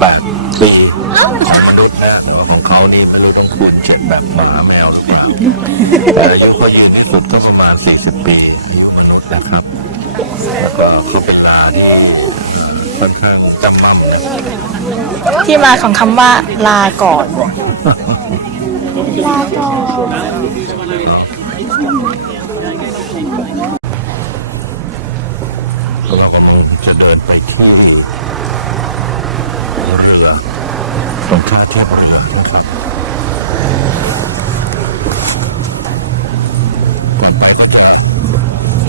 18 ปีของมนุษย์นะของเขานี่ไม่รู้ต้องคูณ7แบบหมาแมวหรือเปล่าแต่อายุเขายืนที่สุดก็ประมาณ40 ปีอายุมนุษย์นะครับแล้วก็คือเป็นลาที่ค่อนข้างจำมั่มนะที่มาของคำว่าลาก่อนลาก่อนเรากำลังจะเดินไปที่เรือตรงท่าเทียบเรือนะครับก่อนไปก็จะ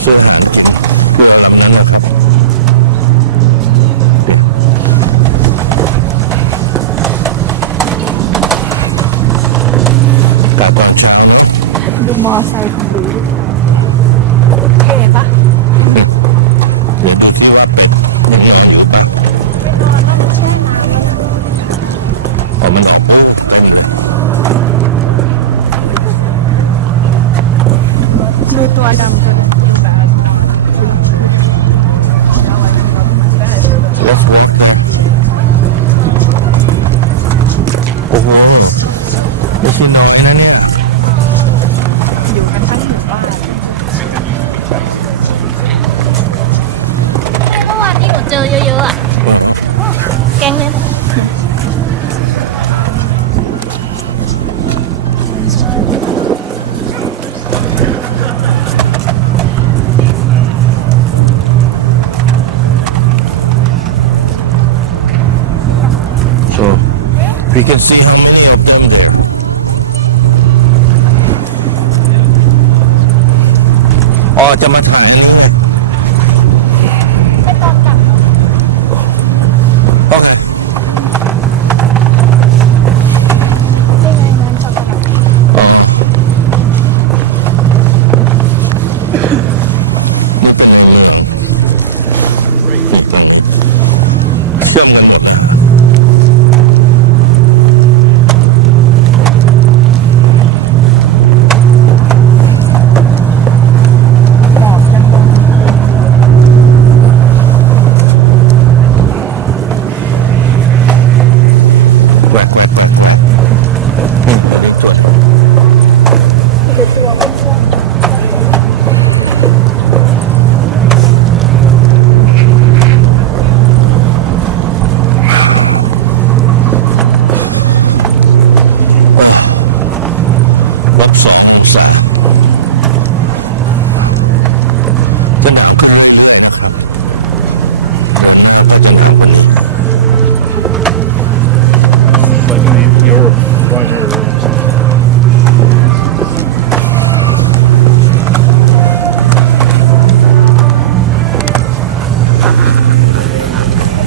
ซื้ออาหารเรือลำนั้นนะครับกลับตอนเช้าแล้วดูมอไซค์ของดูเท่ปะเดี๋ยวดูที่ว่าเป็นยังไงหรือเปล่าเอามันออกมาไปหนึ่งดูตัวดำตัวรถเลยโอ้โหไม่ใช่น้อยนะเนี่ยอยู่กันทั้งหมู่บ้านเมื่อวานที่หนูเจอเยอะๆอ่ะแก๊งเลย So we can see how many of them there. อ๋อจะมาถ่ายนี่เลยไปตอนกลับโอเคได้ไงนั้นตอนกลับอ๋อไม่เป็นไรเลยติดตรงนี้เครื่องมันหมด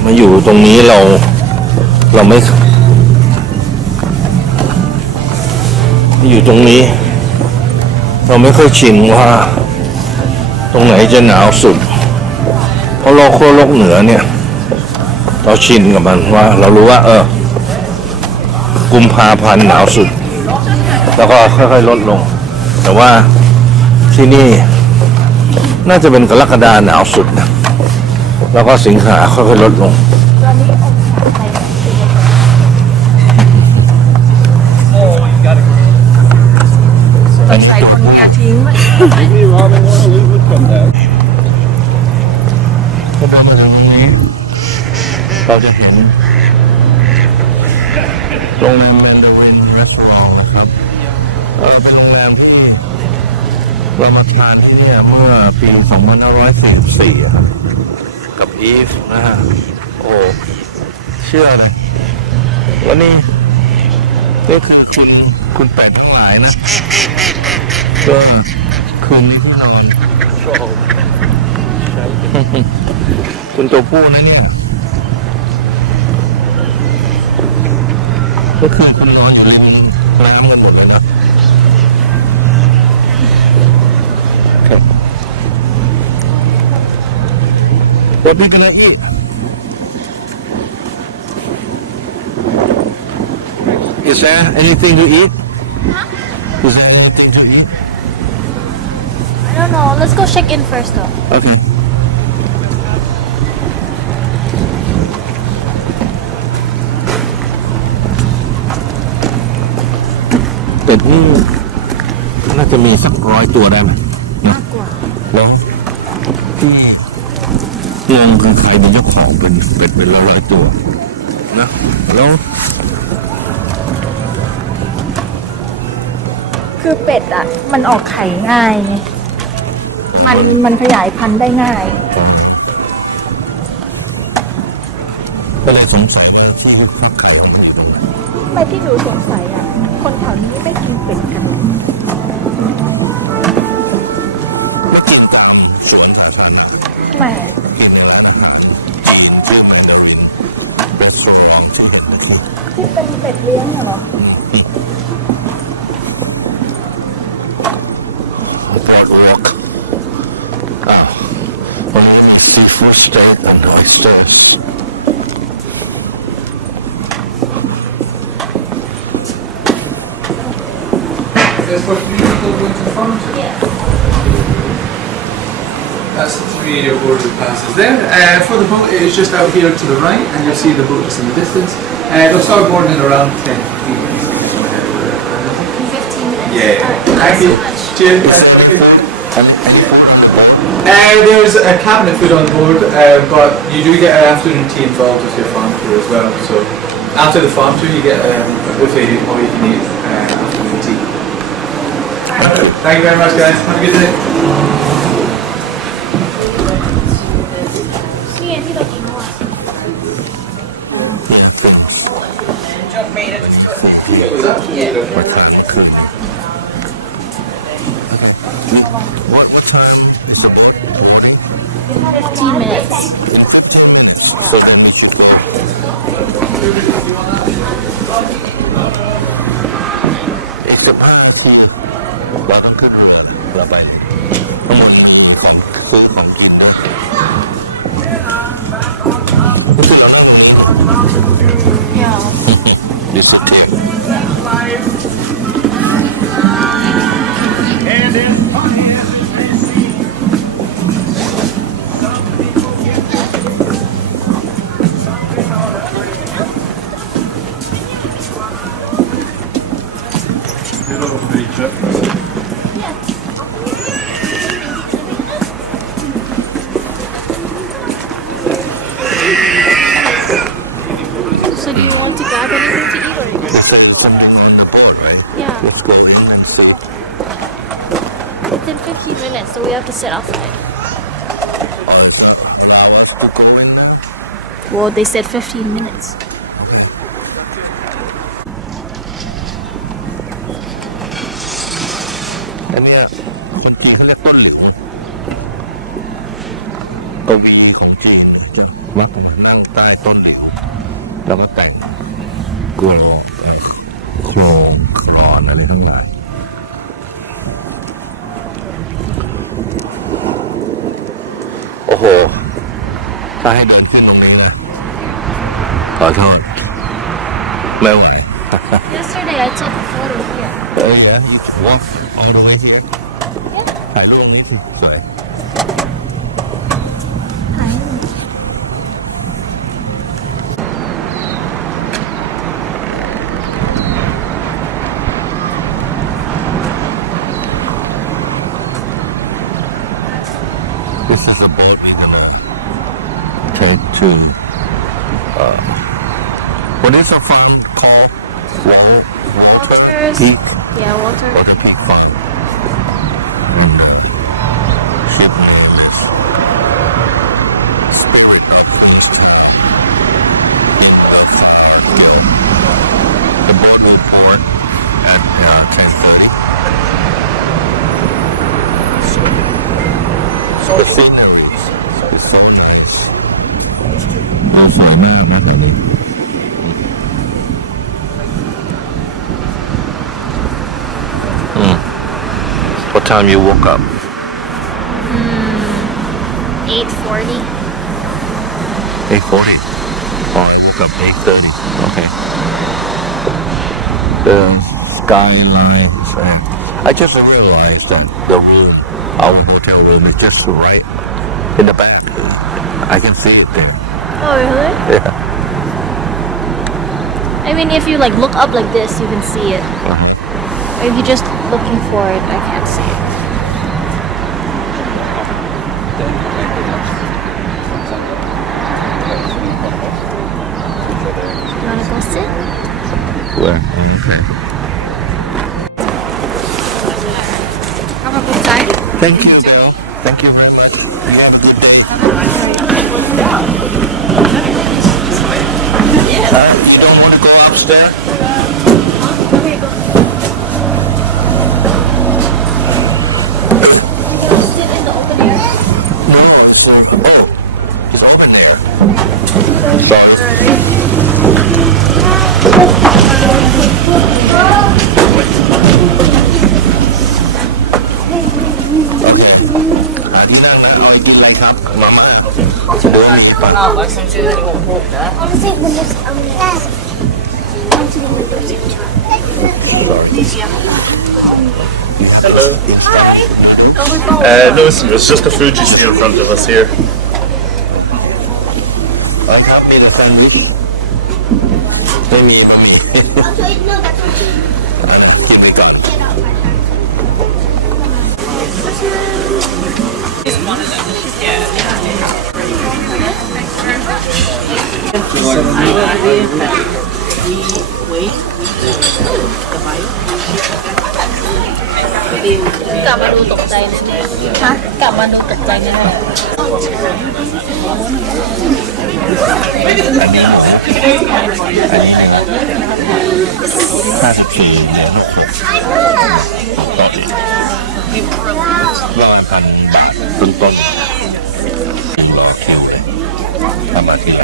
มาอยู่ตรงนี้เราไม่อยู่ตรงนี้เราไม่ค่อยชินว่าตรงไหนจะหนาวสุดเพราะโลกเหนือเนี่ยเราชินกับมันว่าเรารู้ว่ากุมภาพันธ์หนาวสุดแล้วก็ค่อยๆลดลงแต่ว่าที่นี่น่าจะเป็นกรกฎาคมหนาวสุดนะแล้วก็สิงหาค่อยๆลดลงใส่คนเมียทิ้งพอเดินมาถึงตรงนี้เราจะเห็นโรงแรมแมนดารินรีสอร์ทนะครับเป็นโรงแรมที่เรามาทานที่นี่เมื่อปี2544ครับกับอีฟนะฮะโอ้เชื่อเลยวันนี้ก็คือคุณแปดทั้งหลายนะก็คืนนี้ที่นอนคุณตัวผู้นะเนี่ยก็คือคุณนอนอยู่ริมน้ำกันหมดเลยนะครับ What are you gonna eat? Is there anything to eat? Is there anything to eat? I don't know. Let's go check in first though. Okay. เป็ดนี่น่าจะมีสัก100 ตัวได้ไหม มากกว่า แล้วที่งงคือใครเป็นเจ้าของเป็นเป็ดเป็น100 ตัวนะแล้ว คือเป็ดอ่ะ มันออกไข่ง่ายไงมันขยายพันธุ์ได้ง่าย ก็เลยสงสัยเลยที่ฟักไข่ของหนูดู ไม่ที่หนูสงสัยอ่ะ คนแถวนี้ไม่กินเป็ดกัน ไม่กินตามสวนสาธารณะ ไม่ กินในร้านอาหารชื่อไมเดรินรีสอร์ทที่ดังนะครับ ที่เป็นเป็ดเลี้ยงเหรอ Boardwalk วันนี้มี seafood steak and oysters There's supposed to be people going to the farm too. Yeah. That's the 3-year board that passes there. For the boat, it's just out here to the right, and you'll see the boat just in the distance. They'll start boarding in around 10, 15 minutes. 15 minutes. Yeah. Alright, Thank you. Cheers. There's a cabinet food on board, but you do get an afternoon tea involved with your farm tour as well. So after the farm tour, you get a buffet all you can eat afternoon tea. Thank you very much, guys. Have a good day. นี่ไงที่เรากินเมื่อวาน What time? What time is the boat boarding? 15 minutes. 15 minutes. So then we should go. อีก15 นาทีเราต้องขึ้นเรือเราไปต้องมีของซื้อของกินนะรู้สึกเรานั่งนี้ Yeah. ดิสเทค So do you want to grab anything to eat or? They say something on the boat, right? Yeah. Let's go in and see. It's in 15 minutes, so we have to sit outside. Or is it allow us to go in there? Well, they said 15 minutes. Okay. อันเนี้ยคนจีนเขาเรียกต้นหลิวกวีของจีนจะมักมานั่งใต้ต้นหลิวแล้วก็แต่งกลัวโครงคลอนอะไรทั้งหลายโอ้โหถ้าให้เดินขึ้นตรงนี้นะขอโทษไม่ไหว Yesterday I took a photo here. เอ้ยเนี่ย walk all the way here ถ่ายรูปตรงนี้สิสวย This is a boat we're gonna take to what is a farm called? Walter Walters. Peak? Yeah, Walter. Walter Peak Farm. And the ship name is Spirit of Queenstown. The boat will port at 10:30. The scenery is so nice. เราสวยมากนะตอนนี้ What time you woke up? 8:40. 8:40. Oh, I woke up 8:30. Okay. The skyline is I just realized that the room, our hotel room, is just right in the back. I can see it there. Oh, really? Yeah. I mean, if you like look up like this, you can see it. Uh-huh. If you're just looking for it, I can't see it. Wanna go sit? Where? Have a good time. Thank you, girl. Thank you very much. You have a good day. You don't want to go upstairs? Sit in the open air. No, it's over there. Sorry. Đi lên là rồi đi lên khắp mà má đưa gì vậy Lewis, there's just a Fuji in front of us here. I have made a sandwich.ไม่มีบะหมี่กินไปก่อน กลับมาดูตกใจแน่ๆฮะกลับมาดูตกใจแน่ อันนี้หนูอันนี้154เนื้อลูกสุดปกติ1,000 บาทต้นรอคิวเลยทำมาทีไร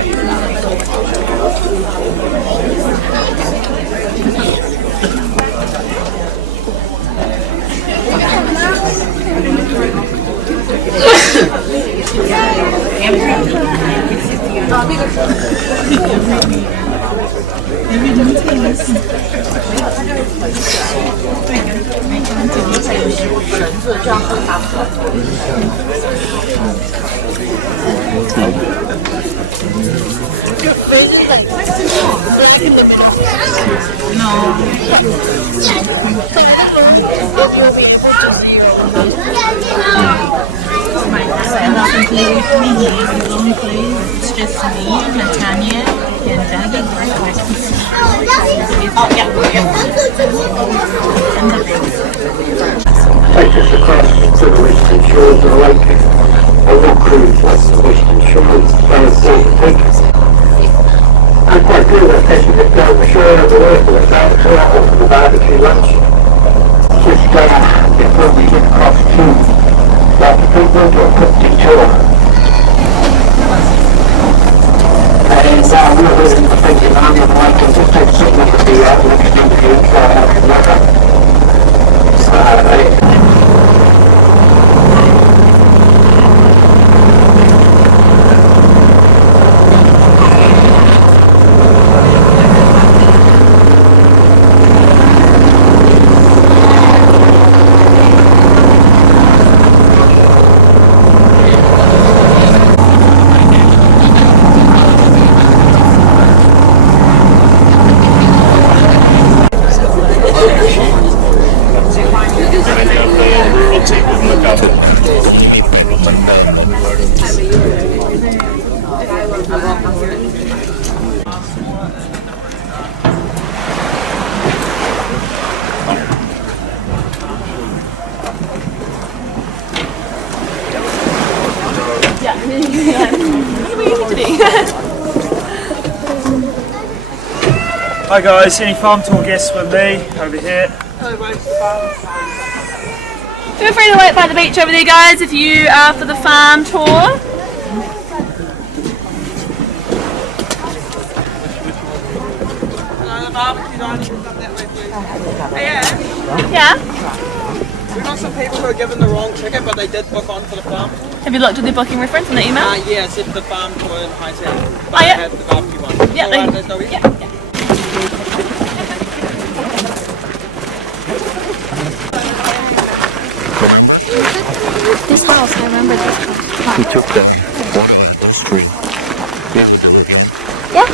It's just me, Natanya, and Dougie. Take us across to the western shores of the lake. A walk cruise up the western shores I'm quite good at taking it down the shore of the lake without for the barbecue lunch. Just before we get across to like a people to a quick detour. And we're really thinking I'm going to like to just take something to be out next to the Hi guys, any farm tour guests with me over here? Feel free to wait by the beach over there, guys, if you are for the farm tour. Yeah? We got some people who are given the wrong ticket, but they did book on for the farm. Have you looked at the booking reference in the email? Yeah, it's the farm tour in High Town. Oh, yeah. I had the barbecue one. Yeah, Alright, they- that's all, yeah. This house, I remember this house. He took the water at the street. Yeah, with the river. Yeah.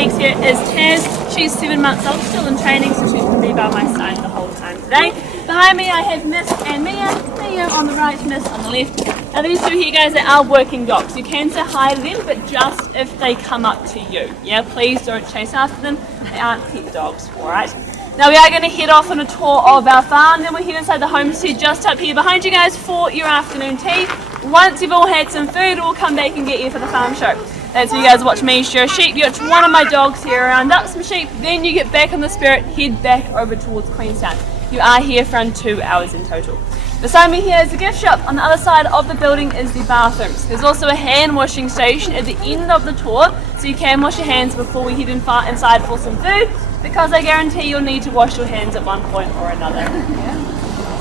legs here is Taz. She's 7 months old, still in training, so she's going to be by my side the whole time today. Behind me I have Miss and Mia. Mia on the right, Miss on the left. Now these two here guys are working dogs. You can say hi to them, but just if they come up to you. Yeah, please don't chase after them. They aren't pet dogs, alright? Now we are going to head off on a tour of our farm, then we'll head inside the homestead just up here behind you guys for your afternoon tea. Once you've all had some food, we'll come back and get you for the farm show. That's where you guys watch me shear sheep. You watch one of my dogs here round up some sheep, then you get back on the Spirit, head back over towards Queenstown. You are here for around 2 hours in total. Beside me here is the gift shop. On the other side of the building is the bathrooms. There's also a hand washing station at the end of the tour, so you can wash your hands before we head inside for some food, because I guarantee you'll need to wash your hands at one point or another.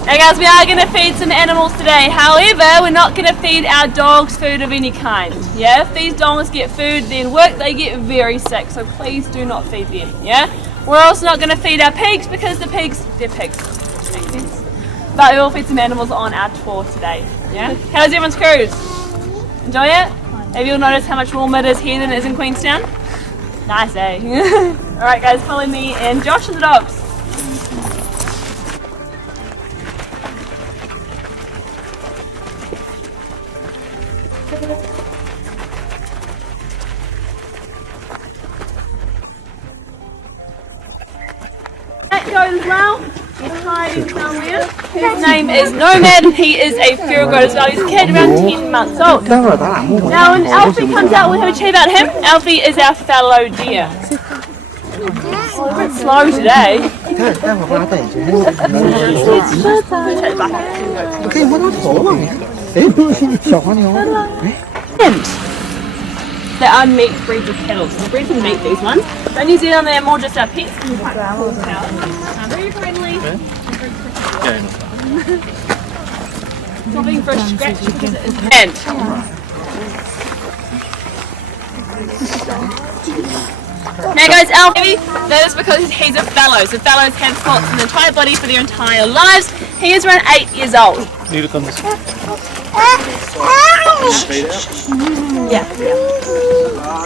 Now guys, we are going to feed some animals today. However, we're not going to feed our dogs food of any kind. Yeah, if these dogs get food, then they get very sick. So please do not feed them. Yeah, we're also not going to feed our pigs because they're pigs. Makes sense. But we will feed some animals on our tour today. Yeah. How's everyone's cruise? Enjoy it? Have you all noticed how much warmer it is here than it is in Queenstown? Nice, eh? All right, guys, follow me and Josh and the dogs. That goes well. He's hiding somewhere. His name is Nomad and he is a feral goat as well. He's a kid around 10 months old. Now when Alfie comes out, we'll have a chat about him. Alfie is our fallow deer. Oh, a bit slow today. They are meat breeds of cattle, so we breed for meat, these ones. But in New Zealand they're more just our pets and quite cool cows. Very friendly. Not being for a scratch because it is hand. Now guys, Alfie, that is because he's a fallow. So fallows have spots in the entire body for their entire lives. He is around 8 years old. Need to come this way. Yeah.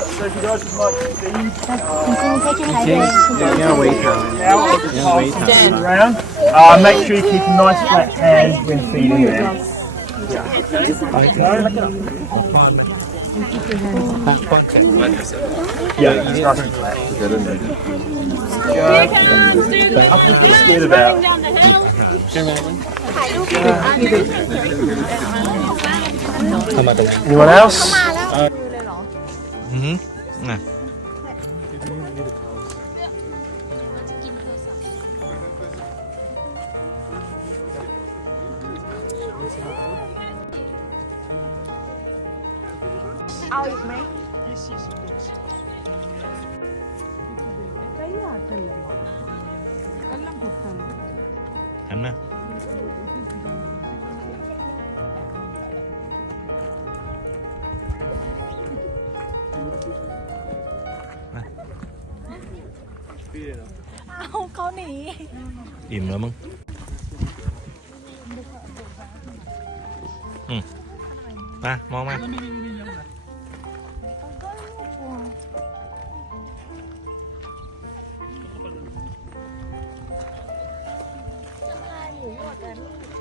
So if you guys would like to feed, stand around. Make sure you keep a nice flat hand when feeding them. Yeah, nice and flat. Here, come on, students. I'm scared about. Down the hill. Anyone else? Nè. Em nè. Im nữa mừng. Ma, mong ma.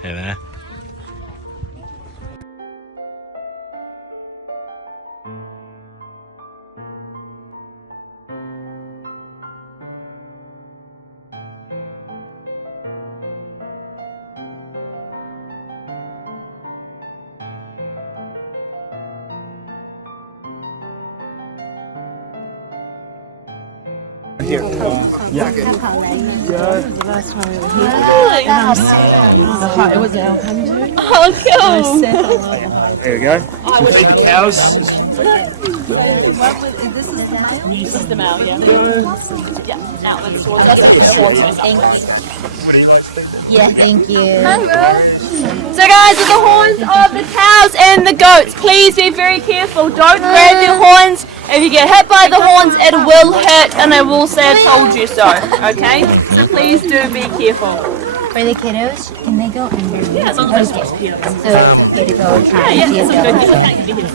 Thấy nè. Oh, cool. There we go. So feed the cows. This is the male, yeah. Yeah, outwards towards us. Yeah, thank you. So guys, with the horns of the cows and the goats, please be very careful. Don't grab their horns. If you get hit by the horns, it will hurt and I will say I told you so, okay? So please do be careful. For the kiddos, can they go under? Yeah, as long as they're Okay. here. So it's okay to go and try Yeah, and see it's if all good. they're Thank you for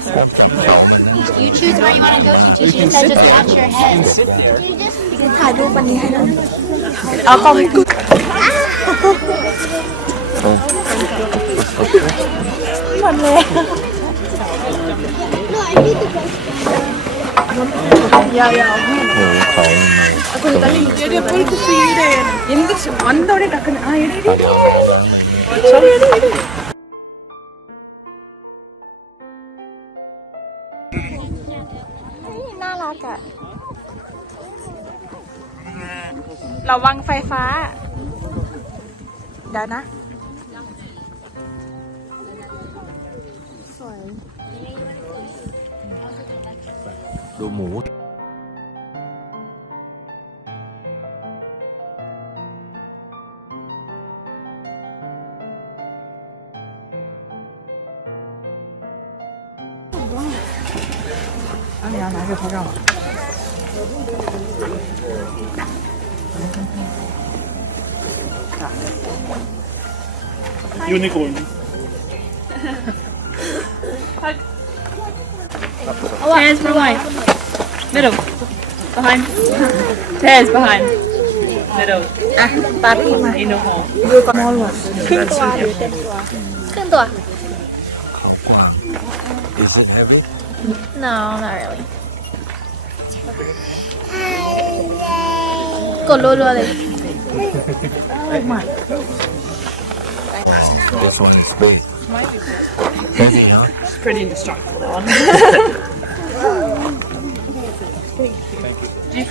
here. You choose where you want to go. You choose that. Just watch your head. ถ่ายรูปวันนี้ให้หน่อยเอากล้องมันเลยยาวๆ얘네 뻘국수 이래 얘네들 지금 완전히 다 그냥 아 얘네น่ารักอะระวังไฟฟ้าเดี๋ยวนะสวย ดูหมู 你要拿着拍照吗？ Unicorn. Hands for away. Middle. Behind. Hands behind. Middle. อ่ะตาพี่มา In the hole. ดูกระมอลวครึ่งตัวหรือเต็มตัวครึ่งตัว Is it heavy? No not really กดรัวๆเลย This one is big. Heavy, huh? It's pretty indestructible, that one.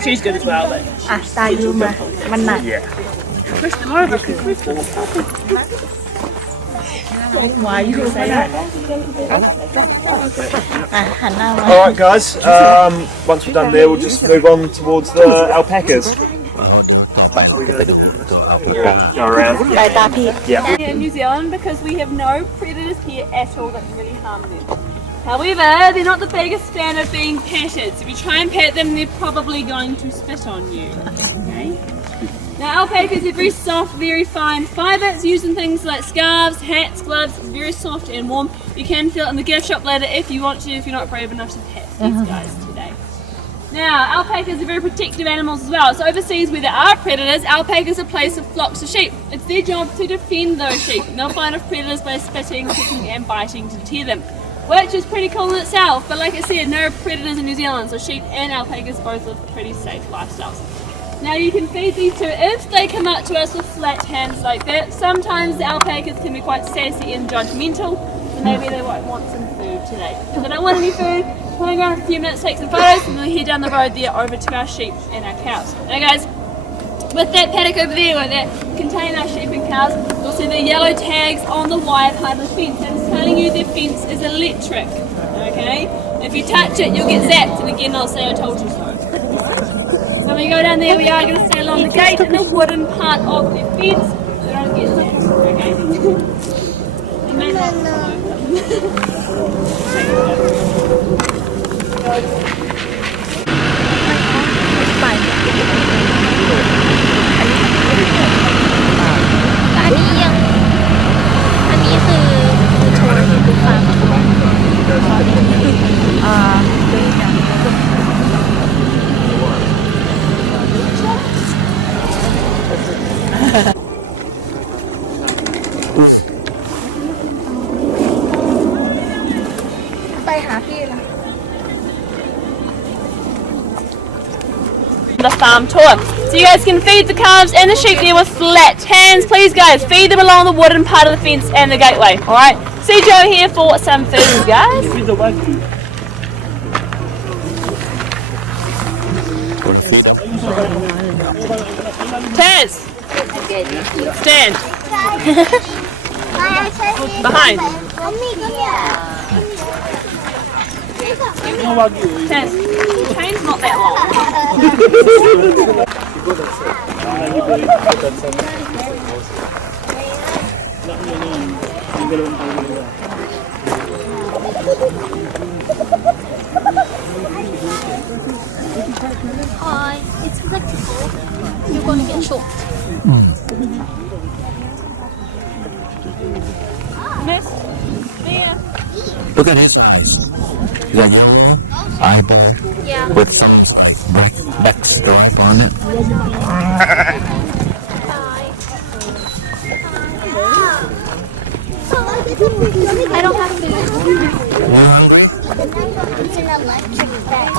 She's good as well, but อ่ะตายูมามันหนัก push them over. Why you gonna say that? อ่ะหันหน้ามา All right, guys. Once we're done there, we'll just move on towards the alpacas. Go around. ไปตาพี่ Here in New Zealand, because we have no predators here at all that can really harm them. However, they're not the biggest fan of being patted. So if you try and pat them, they're probably going to spit on you. Okay? Now, alpacas are very soft, very fine fibre. It's used in things like scarves, hats, gloves. It's very soft and warm. You can feel it in the gift shop later if you want to, if you're not brave enough to pat these guys today. Now, alpacas are very protective animals as well. So overseas where there are predators, alpacas are placed with flocks of sheep. It's their job to defend those sheep. And they'll find off predators by spitting, kicking and biting to deter them. Which is pretty cool in itself, but like I said, no predators in New Zealand, so sheep and alpacas both live pretty safe lifestyles. Now you can feed these two if they come up to us with flat hands like that. Sometimes the alpacas can be quite sassy and judgmental, so maybe they might want some food today. If they don't want any food, we'll hang around for a few minutes, take some photos, and we'll head down the road there over to our sheep and our cows. Now guys, with that paddock over there, where that contain our sheep and cows, you'll see the yellow tags on the wire part of the fence. And it's telling you the fence is electric, okay? If you touch it, you'll get zapped, and again, I'll say I told you so. So when you go down there, we are going to stay along the gate and the wooden part of the fence, so you don't get zapped, okay? And then the farm tour. So you guys can feed the calves and the sheep there with flat hands. Please guys, feed them along the wooden part of the fence and the gateway. Alright, see Joe here for some food guys. Taz, stand. Behind. Taz, the chain's not that long. Hi, it's flexible. You're going to get shocked. Look at his eyes. The yellow eyeball with some like black stripe on it. I don't have food. You hungry? It's an electric bag.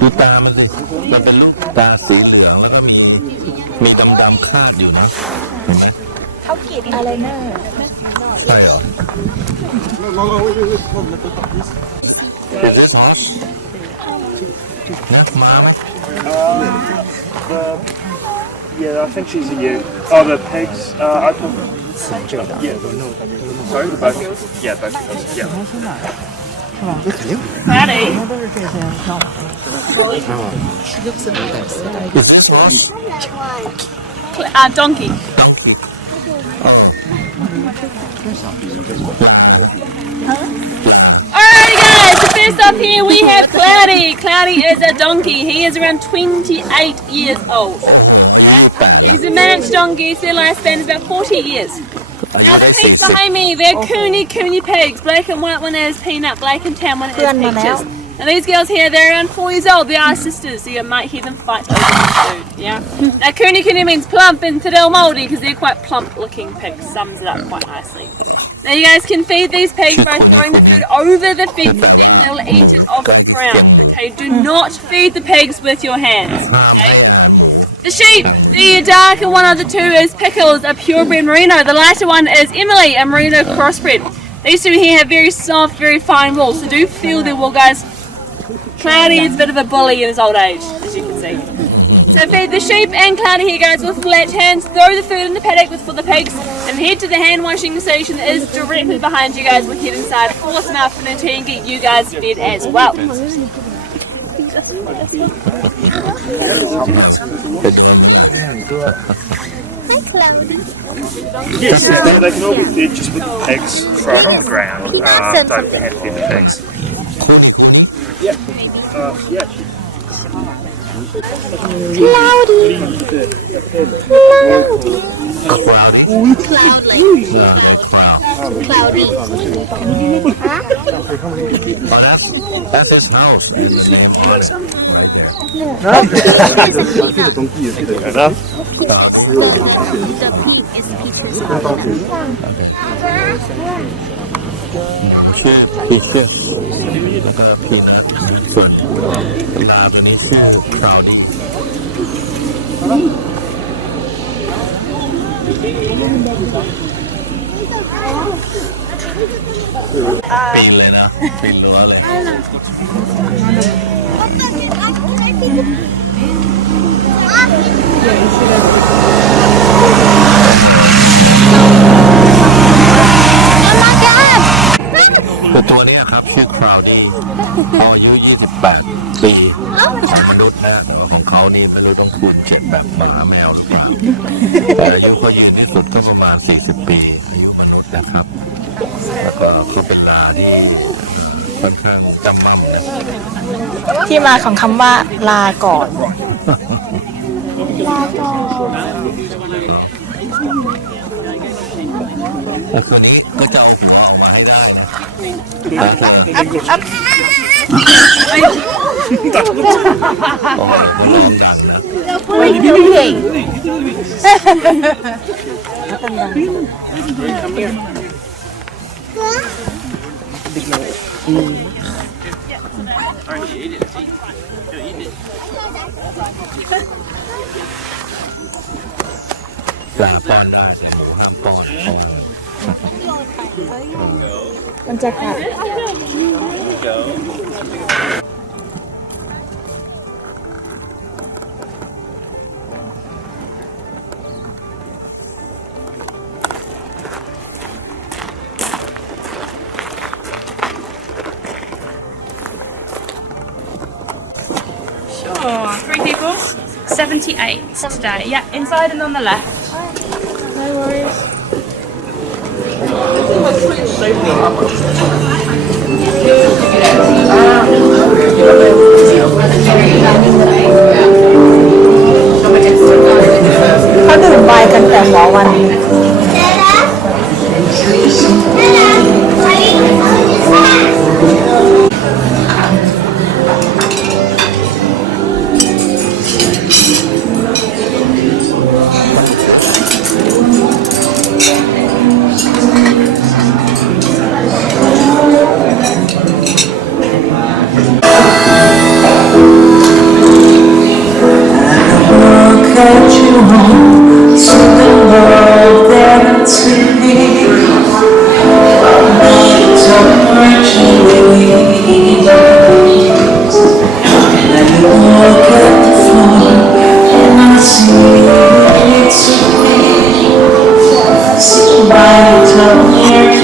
ดูตามันสิมันเป็นลูกตาสีเหลืองแล้วก็มีดำๆคาดอยู่นะเห็นไหม เขากรีดอะไรเนอร์ ใช่เหรอ Is this horse? นะมาไหม Yeah, I think she's a ewe. Oh, the pigs. I thought. Yeah. Sorry, the both. Yeah, both of us. Yeah. Cloudy. Is this horse? Donkey. Donkey. Oh. Alright guys, so first up here we have Cloudy. Cloudy is a donkey. He is around 28 years old. He's a managed donkey, so their lifespan is about 40 years. Now the pigs behind me, they're Cooney pigs. Black and white one is Peanut, black and tan one is Peaches. And these girls here, they're around 4 years old. They are sisters, so you might hear them fight over food. Yeah. Now Cooney means plump and Tadel mouldy because they're quite plump looking pigs. Sums it up quite nicely. Now you guys can feed these pigs by throwing the food over the fence to them. They'll eat it off the ground. Okay, do not feed the pigs with your hands. Okay? The sheep, the darker one of the two is Pickles, a purebred merino. The lighter one is Emily, a merino crossbred. These two here have very soft, very fine wool, so do feel their wool, guys. Cloudy is a bit of a bully in his old age, as you can see. So feed the sheep and Cloudy here, guys, with flat hands. Throw the food in the paddock for the pigs, and head to the hand washing station that is directly behind you guys. We'll head inside for some afternoon tea and get you guys fed as well. Yes, they can all be fed just with the pigs thrown on the ground. Don't have to feed the pigs. Yeah. Yeah. Cloudy. Cloudy? Cloudly. No, they're cloud. Cloudy. Oh, that's his house. His name's right there. Enough? It's Peach's house.ชื่อPeaches แล้วก็Peanut ส่วนลาตัวนี้ชื่อ Cloudy ปีนเลยนะปีนรั้วเลยคือตัวนี้ครับชื่อ Cloudy เขาอายุ 28 ปีของมนุษย์นะของเขานี่ไม่รู้ต้องคูณ7แบบหมาแมวหรือเปล่าแต่อายุเขายืนที่สุดก็ประมาณ40 ปีอายุมนุษย์นะครับแล้วก็คือเป็นลาที่ค่อนข้างจำมั่มนะ ที่มาของคำว่าลาก่อน ลาก่อน ไอ้ตัวนี้ก็จะเอาหัวออกมาให้ได้นะโอ้ยมันร้องดังนะไม่ดูเก่งปลาป้อนได้แต่หมูห้ามป้อนมันจะกัด Sure, 3 people, 78 today. Yeah, inside and on the left. No worries เขาดื่มไวน์กันแต่หัววัน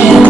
Alright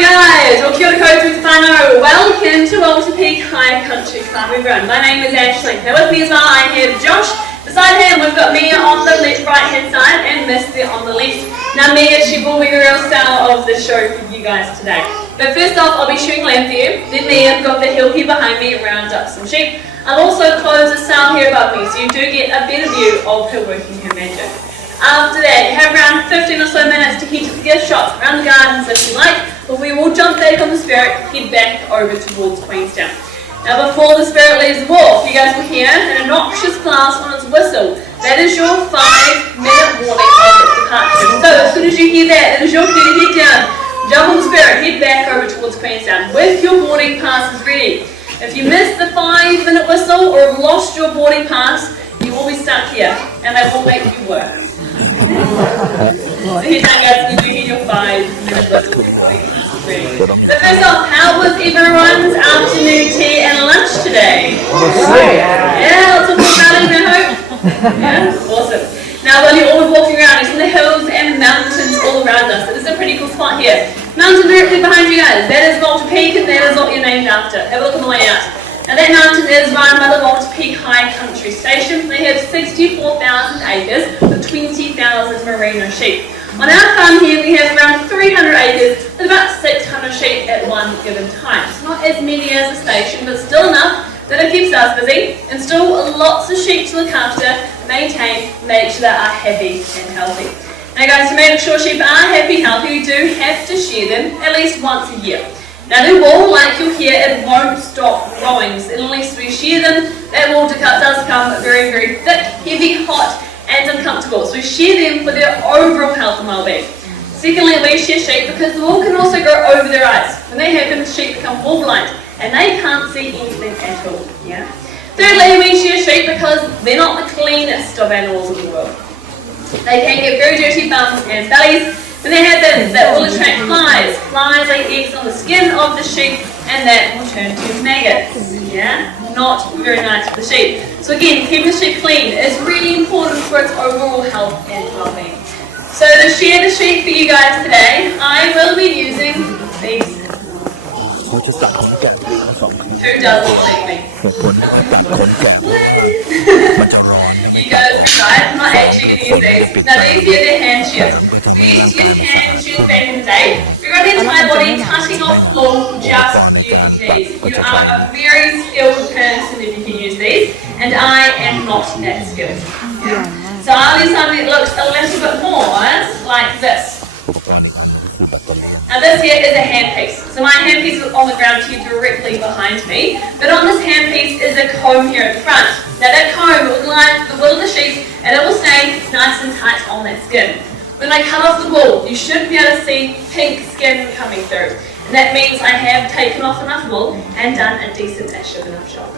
guys, well kia ora koutou whanau. Welcome to Walter Peak High Country Club everyone. My name is Ashley. Now with me as well I have Josh. Beside him we've got Mia on the right hand side and Misty on the left. Now Mia, she will be the real star of the show for you guys today. But first off I'll be shooting land for you. Then Mia, I've got the hill here behind me, round up some sheep. I'll also close the sound here above me so you do get a better view of her working her magic. After that, you have around 15 or so minutes to head to the gift shops around the gardens if you like, but we will jump back on the Spirit, head back over towards Queenstown. Now before the Spirit leaves the wharf, you guys will hear an obnoxious blast on its whistle. That is your 5-minute warning of its departure. So as soon as you hear that, it is your cue to head down, jump on the Spirit, head back over towards Queenstown with your boarding passes ready. If you miss the 5-minute whistle or have lost your boarding pass, you will be stuck here and they will make you work. So here's how guys, you do hear your 5-minute whistle. So first off, how was everyone's afternoon tea and lunch today? Yeah, lots of fun about it, I hope. Yeah, awesome. Now while you're all walking around, you see the hills and mountains all around us. This is a pretty cool spot here. Mountain directly behind you guys, that is Walter Peak and that is what you're named after. Have a look on the way out. Now that mountain is run by the Walter Peak High Country Station. They have 64,000 acres with 20,000 merino sheep. On our farm here we have around 300 acres with about 600 sheep at one given time. It's not as many as the station, but still enough that it keeps us busy and still lots of sheep to look after, maintain, make sure they are happy and healthy. Now guys, to make sure sheep are happy and healthy, we do have to shear them at least once a year. Now the wool, like you'll hear, it won't stop growing so unless we shear them. That wool does become very, very thick, heavy, hot and uncomfortable. So we shear them for their overall health and well-being. Secondly, we shear sheep because the wool can also go over their eyes. When they happen, sheep become wool blind and they can't see anything at all. Yeah. Thirdly, we shear sheep because they're not the cleanest of animals in the world. They can get very dirty bums and bellies. When that happens, that will attract flies. Flies lay eggs on the skin of the sheep and that will turn to maggots. Yeah? Not very nice for the sheep. So again, keeping the sheep clean is really important for its overall health and well-being. So to shear the sheep for you guys today, I will be using these. Who doesn't believe me? You guys are right, I'm not actually going to use these. Now these here, they're hand shears. We used to use hand shears back in the day. We run the entire body, cutting off wool just using these. You are a very skilled person if you can use these, and I am not that skilled. Yeah. So I'll use something that looks a little bit more like this. Now this here is a handpiece. So my handpiece is on the ground here directly behind me, but on this handpiece is a comb here at the front. Now that comb will line the wool of the sheep and it will stay nice and tight on that skin. When I cut off the wool, you should be able to see pink skin coming through. And that means I have taken off enough wool and done a decent-ish of enough job.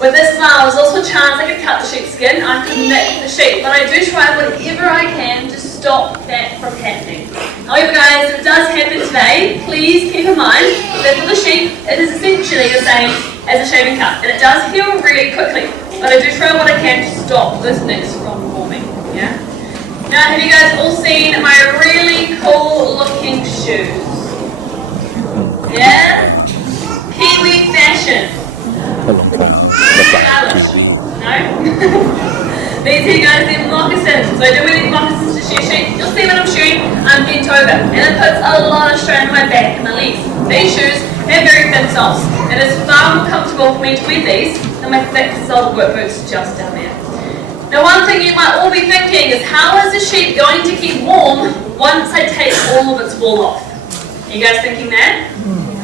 With this as well, there's also a chance I could cut the sheep's skin, I could nick the sheep, but I do try whatever I can to stop that from happening. However guys, if it does happen today, please keep in mind that for the sheep, it is essentially the same as a shaving cut, and it does heal really quickly. but I do try what I can to stop those nicks from forming. Yeah. Now, have you guys all seen my really cool looking shoes? Yeah? Kiwi fashion. Stylish. No? These here guys, they're moccasins. So I do wear these moccasins to shoe sheet. You'll see when I'm shooting, I'm bent over. And it puts a lot of strain on my back and my legs. These shoes have very thin soles. It is far more comfortable for me to wear these than my thick soled work boots just down there. Now, one thing you might all be thinking is, how is the sheep going to keep warm once I take all of its wool off? Are you guys thinking that?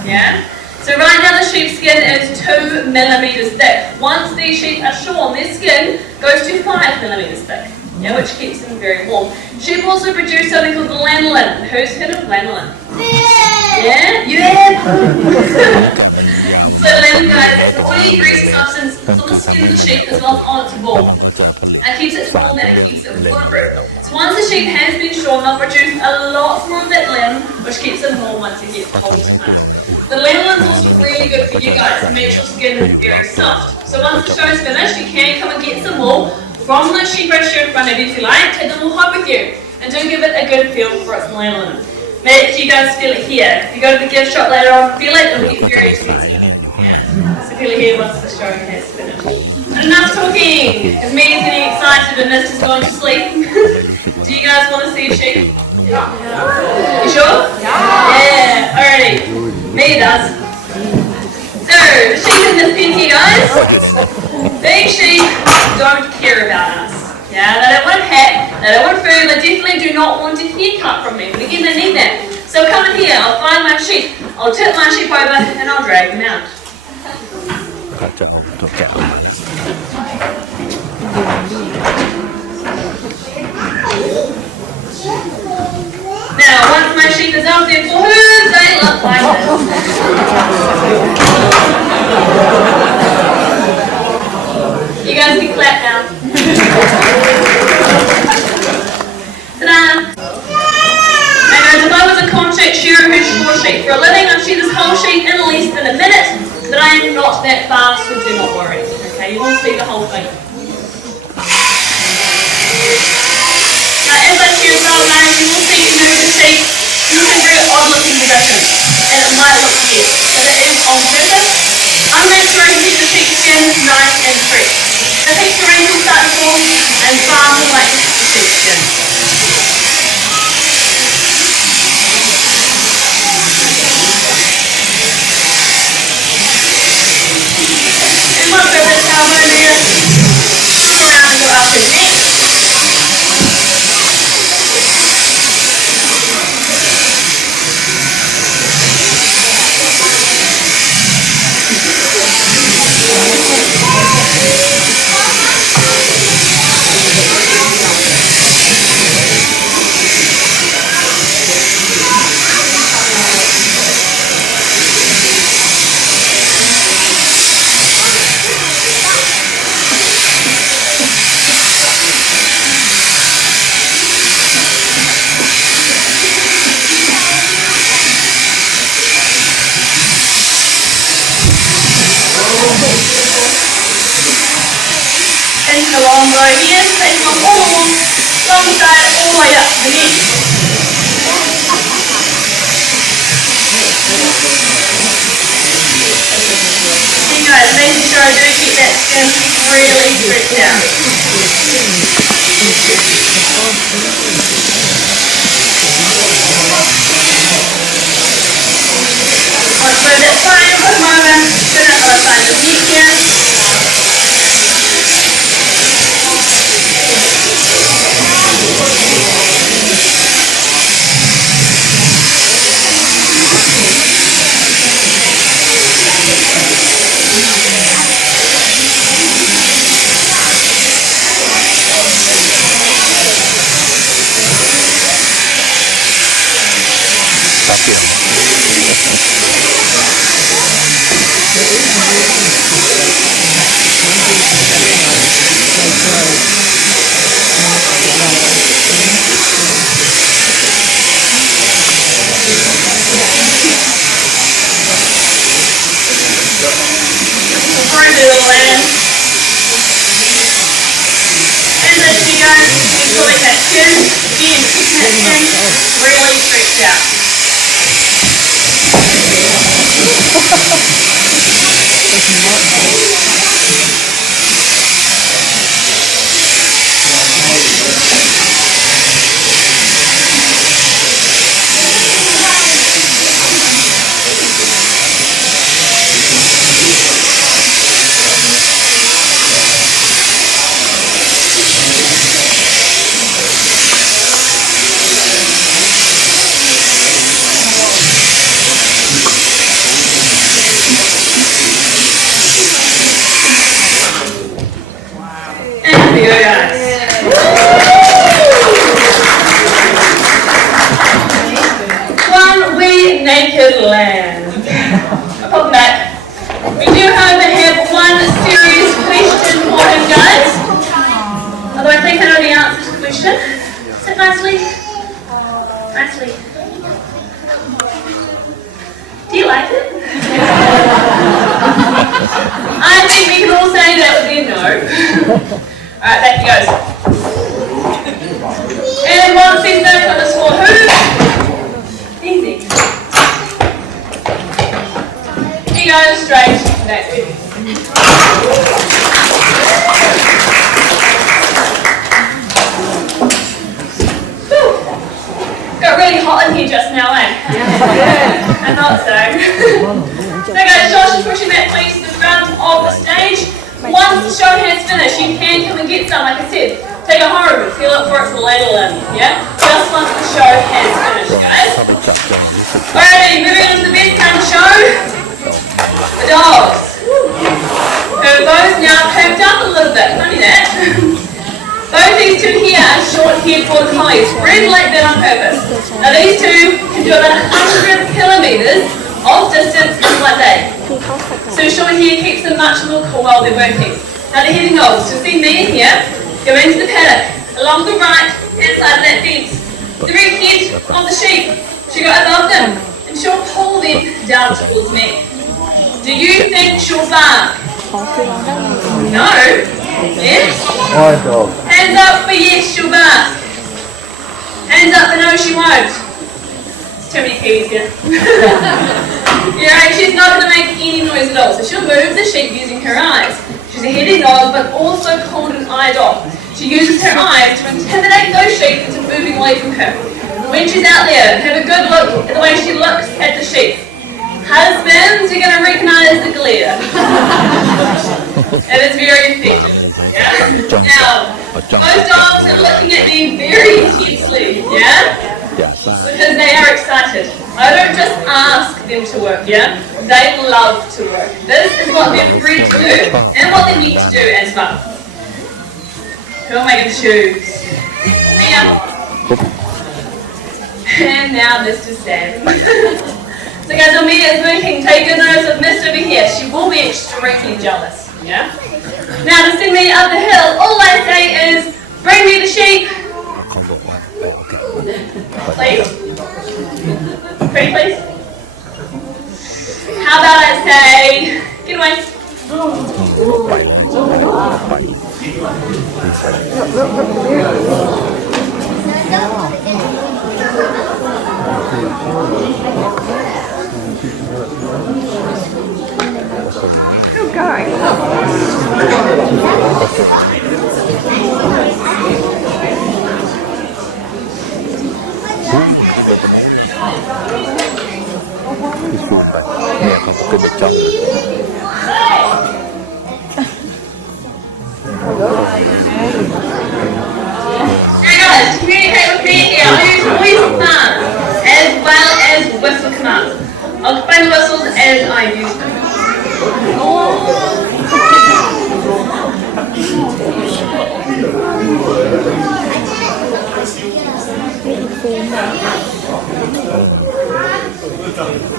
Yeah? So right now the sheep's skin is 2 millimeters thick. Once these sheep are shorn, their skin goes to 5 millimeters thick, yeah, which keeps them very warm. Sheep also produce something called lanolin. Who's heard of lanolin? Yeah? You have? So lanolin, guys, is an oily, greasy substance. It's on the skin of the sheep as well as on its wool. It keeps it warm and it keeps it waterproof. So once the sheep has been shorn, they'll produce a lot more of that lanolin, which keeps them warm once it gets cold enough. The lanolin's also really good for you guys to make your skin is very soft. So once the show is finished, you can come and get some wool from the sheep roaster in front of you if you like. Take them all home with you and do give it a good feel for its lanolin. Make sure you guys feel it here. If you go to the gift shop later on, feel it, it'll get very expensive. Yeah. So feel it here once the show has finished. And enough talking, because Megan's getting excited and this is going to sleep. Do you guys want to see a sheep? Yeah. You sure? Yeah. Alrighty. Megan does. So, the sheep in this pen here, guys. These sheep don't care about us. Yeah, they don't want a pet, they don't want food, they definitely do not want a haircut from me. But again, they need that. So come in here, I'll find my sheep, I'll tip my sheep over, and I'll drag them out. Now, once my sheep is out there for hooves, they look like this. You guys can clap now. Ta-da! Now guys, if I was a contract shearer who shore sheep for a living, I'd shear this whole sheep in less than a minute, but I am not that fast, so do not worry. Okay, you will see the whole thing. Now as I shear well now, you will see the sheep in a very odd looking position, and it might look weird, but it is on purpose. I'm going to try and keep the sheep skin nice and fresh. The pink rain will start to form and far more like the sheep skin. And once I've got this towel over there, turn around and go up his neck. Into the long row here, take them all along, long side, all the way up to the neck. And guys, making sure I do keep that skin really stretched out. Once we're this fine, put them over, turn out the other side of the neck here. Again, keeping it in, really stretched out. And here, guys. One wee naked land. Pop back. We do, however, have one serious question for him, guys. Although I think I know the answer to the question. Sit nicely. Nicely. Do you like it? I think we can all say that would be a no. Alright, back he goes. And one says no for this for who? Easy. He goes straight back there. Got really hot in here just now, eh? I thought so. So guys, Josh is pushing back please to the front of the stage. Once the show has finished, you can come and get some, like I said. Take a horror, feel it for its ladle in, yeah? Just once the show has finished, guys. Alrighty, moving on to the best part of the show. The dogs. So those now pimped up a little bit, funny that. Both these two here are short-haired border collies, bred like that on purpose. Now these two can do about 100 kilometres of distance in one day. So short hair keeps them much more cool while they're working. Now they're heading dogs. You'll see me in here, go into the paddock, along the right hand side of that fence. The red head of the sheep should go above them, and she'll pull them down towards me. Do you think she'll bark? No? Yes? Hands up for yes, she'll bark. Hands up for no, she won't. It's too many keys here. Yeah, right, she's not going to make any noise at all, so she'll move the sheep using her eyes. She's a headed dog, but also called an eye dog. She uses her eyes to intimidate those sheep into moving away from her. When she's out there, have a good look at the way she looks at the sheep. Husbands, you're going to recognize the glare. It is very effective. Yeah? Now, those dogs are looking at me very intensely, yeah? Because they are excited. I don't just ask them to work, yeah? They love to work. This is what they're bred to do, and what they need to do as well. Who am I going to choose? Mia. And now Mr. Sam. So guys, when Mia is working, take good notice of Miss over here. She will be extremely jealous, yeah? Now to send me up the hill, all I say is, bring me the sheep. Please? Pretty please? How about I say, get away. Good guy. Guys, communicate with me. I'll use voice commands as well as whistle commands. I'll explain the whistles as I use them.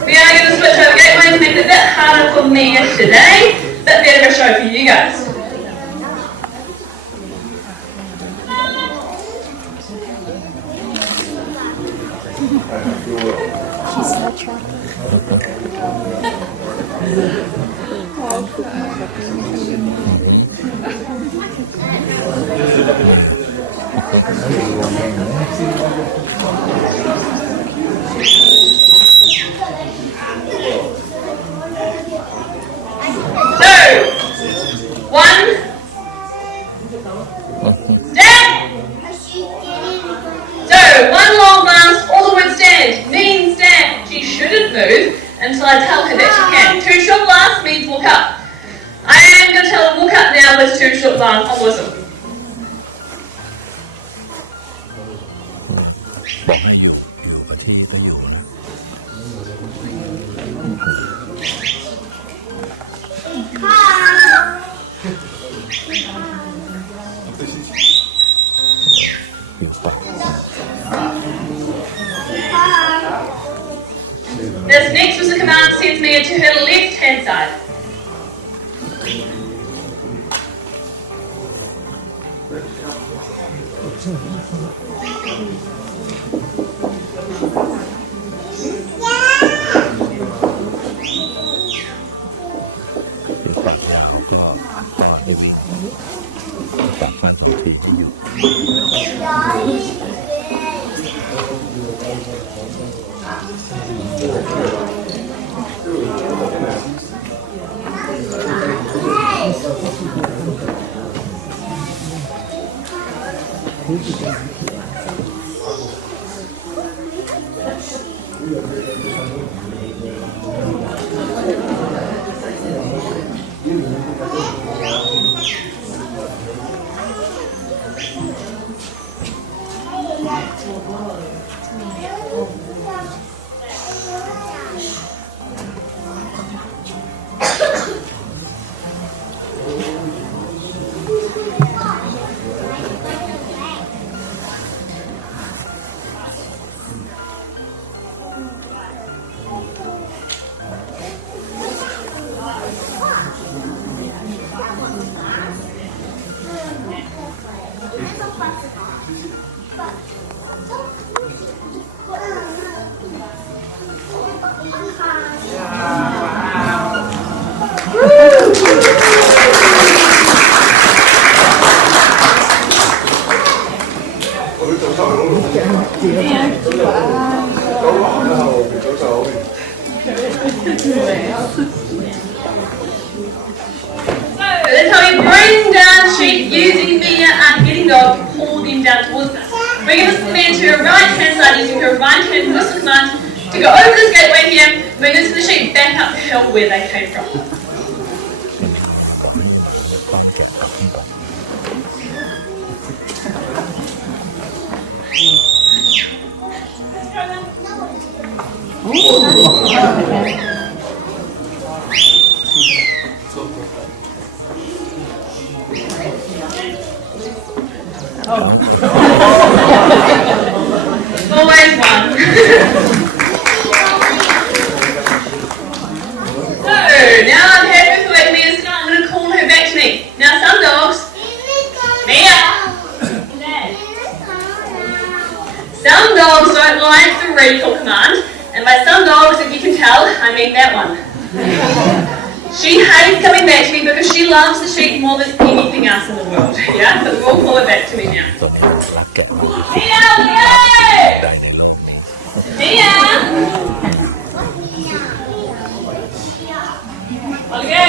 We are going to switch over gateway to make it a bit harder for me today, but better of a show for you guys. She's so attractive. One long glance, all the words stand, means stand. She shouldn't move until I tell her that she can. 2 short blasts means walk up. I am going to tell her walk up now with 2 short blasts on whistle. บอกให้อยู่กับที่ต้องอยู่นะอยู่ปะ This next was a command sends me to her left hand side. That's how we bring down sheep using the getting dog to pull them down towards us. Bring this man to her right hand side using her right hand whistle command to go over this gateway here, bring this to the sheep back up the hill where they came from. Always one. So, now I'm happy with the way Mia's done. I'm going to call her back to me. Now some dogs, Mia! Some dogs don't like the recall command, and by some dogs, if you can tell, I mean that one. She hates coming back to me because she loves the sheep more than anything else in the world. Yeah, but we'll call her back to me now. Mia, let's go! Mia! Let's go!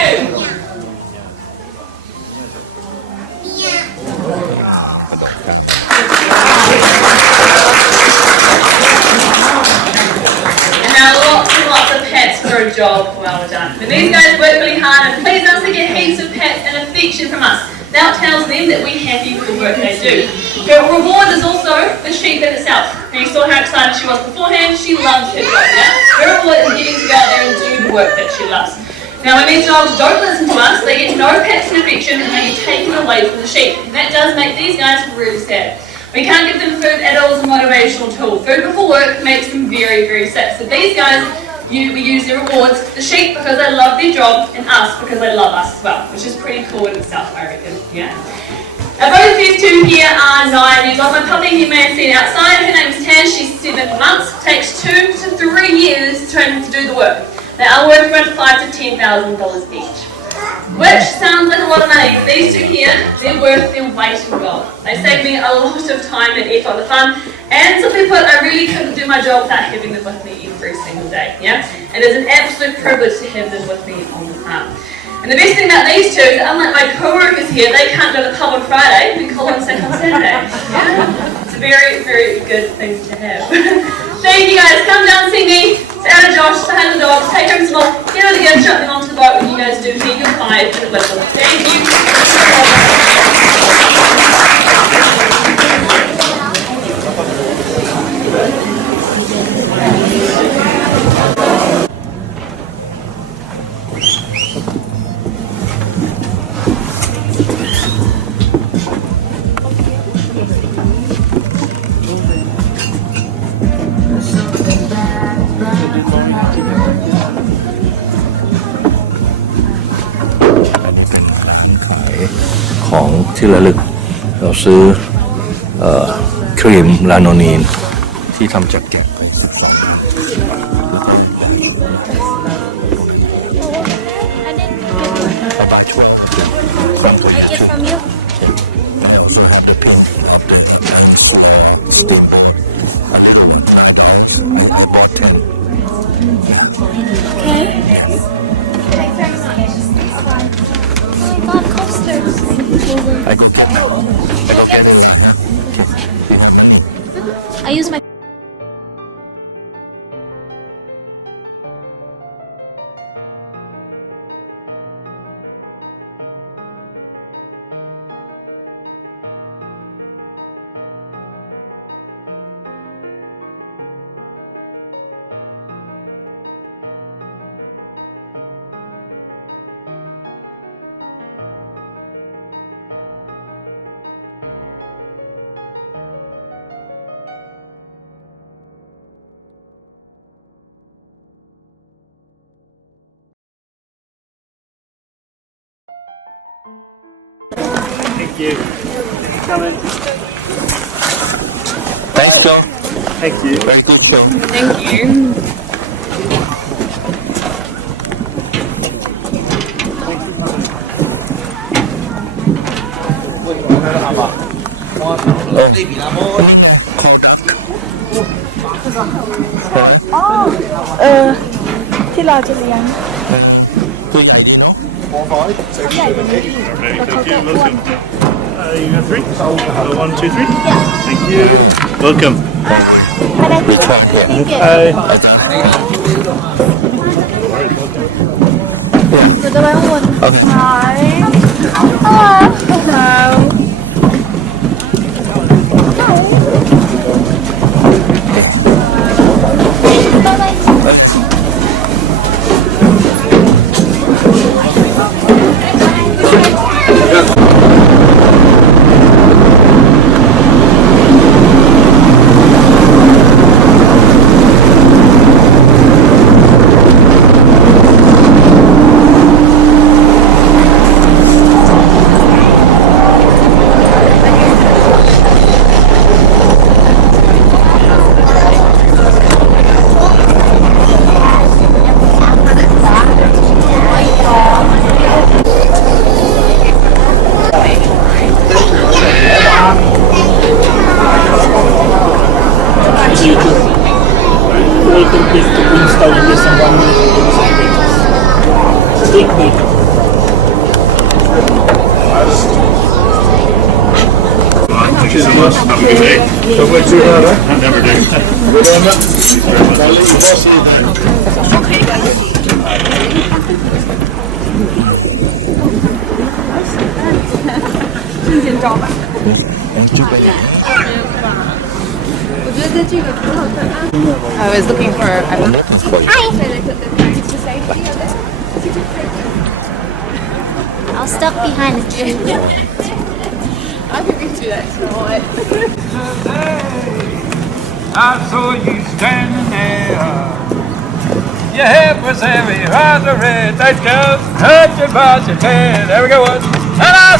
And now lots and lots of pats for a job well done. And these guys work really hard and please us to get heaps of pats and affection from us. That tells them that we're happy with the work they do. Her reward is also the sheep in itself. And you saw how excited she was beforehand. She loves her job, yeah? Her reward is getting to go out there and do the work that she loves. Now when these dogs don't listen to us, they get no pats and affection and they get taken away from the sheep. And that does make these guys really sad. We can't give them food at all as a motivational tool. Food before work makes them very, very sad. So these guys, we use their rewards, the sheep because they love their job, and us because they love us as well, which is pretty cool in itself, I reckon, yeah? Now both these two here are 9 years old. My puppy you may have seen outside, her name is Taz, she's 7 months. It takes 2 to 3 years to train them to do the work. They are worth around $5,000 to $10,000 each. which sounds like a lot of money. These two here, they're worth their weight in gold. They save me a lot of time and effort on the farm, and simply put, I really couldn't do my job without having them with me every single day. Yeah, it is an absolute privilege to have them with me on the farm. And the best thing about these two is that unlike my co-workers here, they can't go to the pub on Friday, we call on sick on Saturday. Yeah? It's a very, very good thing to have. Thank you guys, come down, see me, say hi to Josh, say hi to the dogs, take home some milk, get out of the gift, chuck them onto the boat when you guys do meet your 5 in the whistle. Thank you.ของที่ระลึกเราซื้อครีมลาโนนีนที่ทำจากแกะไปศึกษา about 12 I get from you. I also have the painting of the dinosaur still there. A little one, $5, and I bought 10. Okay. Thanks very much. Oh my god, coasters. I go get that. I go get it. You have money. I use my Thank you. Coming. Thanks, Joe. Thank you. Very good show. Thank you. Oh. ที่เราจะเลี้ยง ตัวใหญ่ดีเนาะ เขาใหญ่กว่านี้อีกแล้วเขาก็อ้วน You got 3? So 1, 2, 3? Thank you. Welcome. ไม่ได้ที่นี่เกศ หนูจะไปข้างบนหายWelcome to Queenstown in less than 1 minute. Take me. Thank you so much. Have a good day. I never do. I was looking for I'll stuck behind the tree. I think we should do that tonight. I saw you standing there. Your head was heavy, eyes were red. That girl hurt your body's head. There we go. And I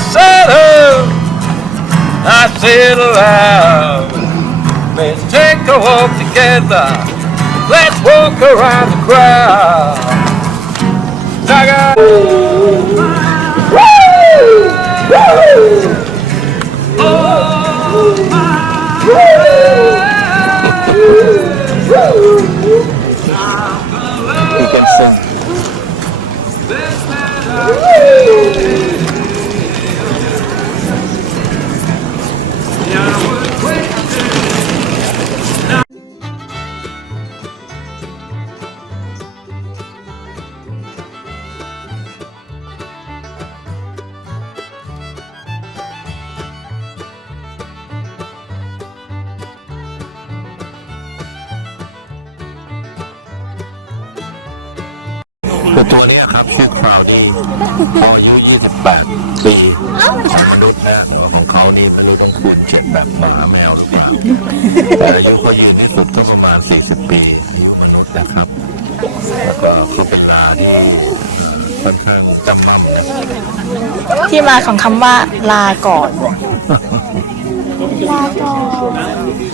said, aloud, let's take a walk together. Let's walk around the crowd. can sing.คือตัวนี้ครับแค่คราวนี่พออายุ 28 ปีของมนุษย์นะของเขานี่ไม่รู้ต้องคูณ7แบบหมาแมวหรือเปล่าแต่อายุเขายืนที่สุดก็ประมาณ40 ปีอายุมนุษย์นะครับแล้วก็คือเป็นลาที่ค่อนข้างจำมั่มนะที่มาของคำว่าลาก่อน ลาก่อน